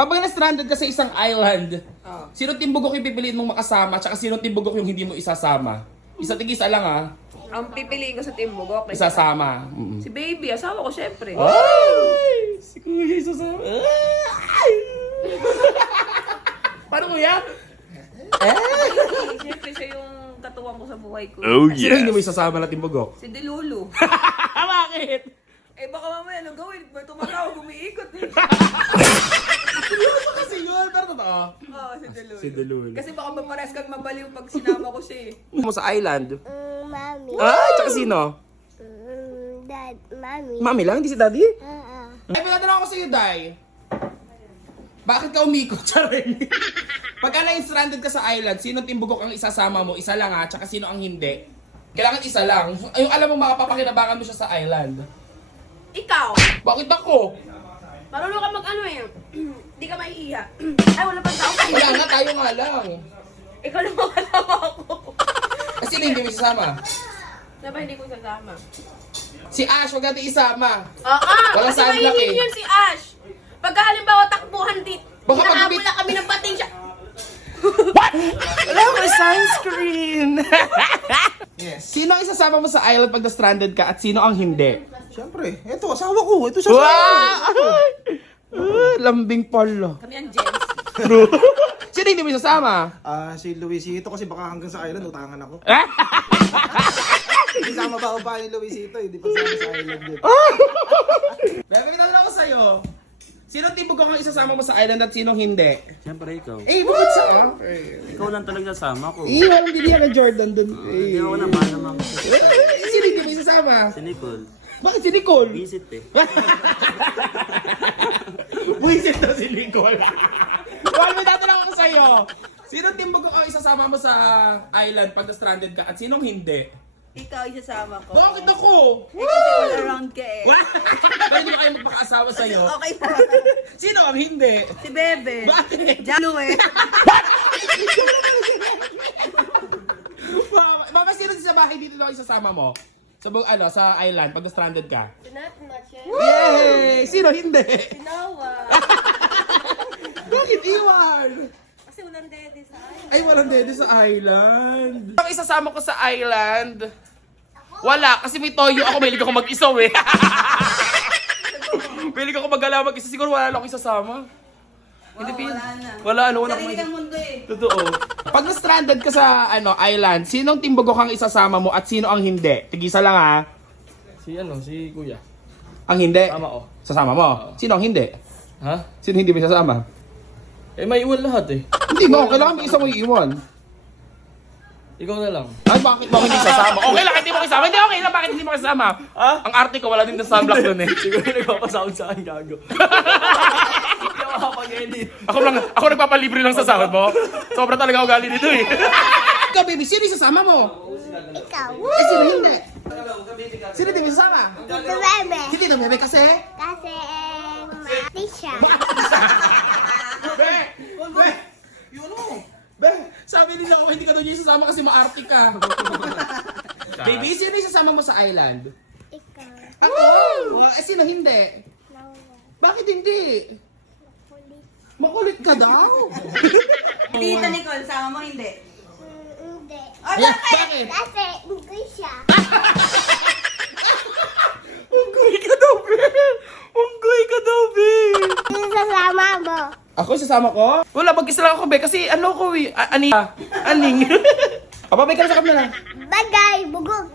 Pag na-stranded ka sa isang island, Oh. sino timbugok yung pipiliin mong makasama, tsaka sino timbugok yung hindi mo isasama? Isa tigisa lang ah. Ang pipiliin ko sa Team Bugok. eh, Isasama. Mm. Si Baby, asawa ko syempre. Ay! Si Kuya isasama. Ay! Paano kuya? Siyempre siya yung katuwang ko sa buhay ko. Oh Sino hindi mo isasama na timbugok? Si Delulu. Bakit? Eh baka mamaya anong gawin? May tumatawa, gumiikot eh. Seryoso kasi yun, pero totoo. Oo, si Delulu. Si Delulu. Kasi baka mapares kang mabaliw pag sinama ko siya eh. mo sa island. Mm, Mami. Ah, tsaka sino? Mm, Dad, Mami. Mami lang, hindi si daddy? Ah, ah. Ay, pinatanong ako sa'yo, Day. Bakit ka umikot? Charing. Pagka na-stranded ka sa island, sino timbugok ang isasama mo? Isa lang ha, tsaka sino ang hindi? Kailangan isa lang. Yung alam mo makapapakinabangan mo siya sa island. Ikaw, Bakit ako? marunong ka mag ano eh. Hindi ka maiiya. Ay, wala pang tao Wala nga, tayo nga lang. Ikaw lang mga kasama ko. Kasi hindi mo isasama. Diba hindi ko sasama? Si Ash, wag natin isama. Oo, ah, Walang kasi sunblock mahilig eh. yun si Ash. Pagka halimbawa takbuhan dit, Baka hinahabol magbibit- na kami ng pating siya. Wala ko sunscreen! yes. Sino ang isasama mo sa island pag na-stranded ka at sino ang hindi? Siyempre, eto, asawa ko. Ito siya. Wow! Ah, lambing pala. Kami ang gems. True. Sino hindi mo isasama? Ah, si Luisito kasi baka hanggang sa island utangan ako. Ah! Kasama ba ang bahay ni Luisito? Hindi pa sama sa island din. Bebe, pinanong ako sa'yo. Sino tibog ang isasama mo sa island at sino hindi? Siyempre ikaw. Eh, bukod sa akin. Ikaw lang talaga sama ko. Eh, walang bibigyan ng Jordan dun. Hindi Eh. ako naman naman. Eh, Sino hindi mo isasama? Si Nicole. Bakit si Nicole? Visit eh. Buisit na si Nicole. Well, may tatanong ako sa'yo. Sino timbog ang isasama mo sa island pag na-stranded ka at sinong hindi? Ikaw isasama ko. Bakit ako? Eh, kasi all around ka eh. What? Bakit di ba kayo magpaka-asawa sa'yo? Okay po. Sino ang hindi? Si Bebe. Bakit? Jalo eh. Mama, mama, sino sa bahay dito na isasama mo? Sa bu- ano, sa island pag na-stranded ka? Not much eh. Yay! Sino hindi? Noah. Bakit iwan? Kasi walang dede sa akin. Ay, walang dede sa island. Ang isasama ko sa island, wala. Kasi may toyo ako, mahilig ako mag-isaw eh. mahilig ako mag-ala mag-isa. Siguro wala lang ako isasama. Hindi pin. wala na. Wala, ano, wala Sarili kang mundo eh. Totoo. Pag na-stranded ka sa ano island, sinong timbogok ang isasama mo at sino ang hindi? Tigisa lang ha. Si ano, si kuya. Ang hindi. Tama ko. Sasama mo. Sino ang hindi? Ha? Sino hindi mo isasama? Eh, may iwan lahat eh. Hindi mo, kailangan may isa mo iiwan. Ikaw na lang. Ay, bakit mo hindi sasama? Okay lang, hindi mo isama. Hindi, okay lang, bakit hindi mo isama? Ha? Ang arte ko, wala din ng sunblock dun eh. Siguro nagpapasahod sa akin, gago. Hindi ako lang, ako nagpapalibre lang sa sahod mo. Sobra talaga ugali nito eh. Ikaw, baby, sino isasama mo? Ikaw. Eh, sino hindi? Sino hindi mo isasama? Ito, bebe. Hindi na, bebe, kasi... Kasi, eh, mati siya. Be! Be! Yun o! Be! Sabi nila ako, hindi ka daw niya isasama kasi maarte ka. baby, sino isasama mo sa island? Ikaw. Ako! Oh, eh, sino hindi? Bakit hindi? Kulit. Makulit ka daw. Tita Nicole, sama mo hindi. Hindi. Oh, Yeah, bakit? bakit? Kasi, hindi siya. Unggoy ka daw, be! Unggoy ka daw, be! Sasama mo? Ako, sasama ko? Wala, mag-isa lang ako, be. Kasi ano ko, eh. a- Ani, aning. Papabay ka na sa kamera. Bagay, bugog.